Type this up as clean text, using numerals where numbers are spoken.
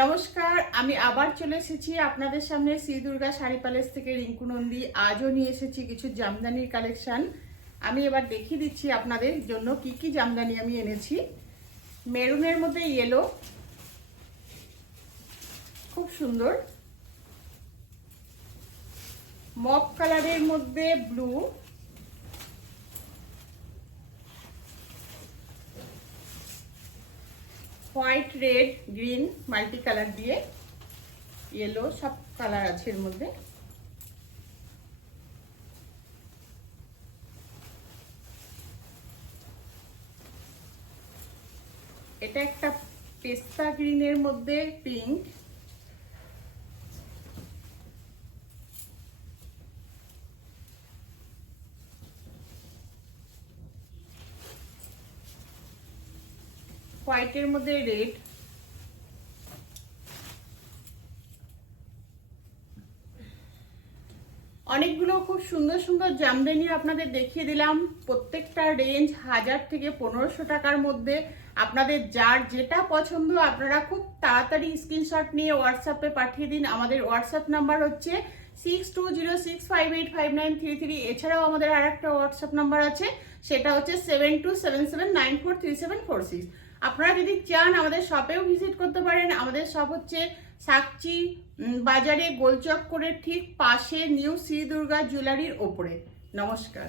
নমস্কার, আমি আবার চলে এসেছি আপনাদের সামনে শ্রী দুর্গা শাড়ি প্যালেস থেকে রিঙ্কু নন্দী। আজও নিয়ে এসেছি কিছু জামদানির কালেকশন। আমি এবার দেখিয়ে দিচ্ছি আপনাদের জন্য কি কি জামদানি আমি এনেছি। মেরুনের মধ্যে ইয়েলো, খুব সুন্দর। মপ কালারের মধ্যে blue, white, red, green multi colour দিয়ে, ইয়েলো, সব কালার আছে এর মধ্যে। এটা একটা পেস্তা গ্রিনের মধ্যে পিঙ্ক, হোয়াইটের মধ্যে রেড, অনেকগুলো খুব সুন্দর সুন্দর জামদানি আপনাদের দেখিয়ে দিলাম। প্রত্যেকটা রেঞ্জ 1000 থেকে 1500 টাকার মধ্যে। আপনাদের যার যেটা পছন্দ আপনারা খুব তাড়াতাড়ি স্ক্রিনশট নিয়ে হোয়াটসঅ্যাপে পাঠিয়ে দিন। আমাদের হোয়াটসঅ্যাপ নাম্বার হচ্ছে 6206585933। এছাড়াও আমাদের আর একটা হোয়াটসঅ্যাপ নাম্বার আছে, সেটা হচ্ছে 7277943746। আপনারা যদি চান আমাদের শপেও ভিজিট করতে পারেন। আমাদের শপ হচ্ছে সাকচি বাজারে গোলচক করে ঠিক পাশে নিউ শ্রী দুর্গা জুয়েলারির ওপরে। নমস্কার।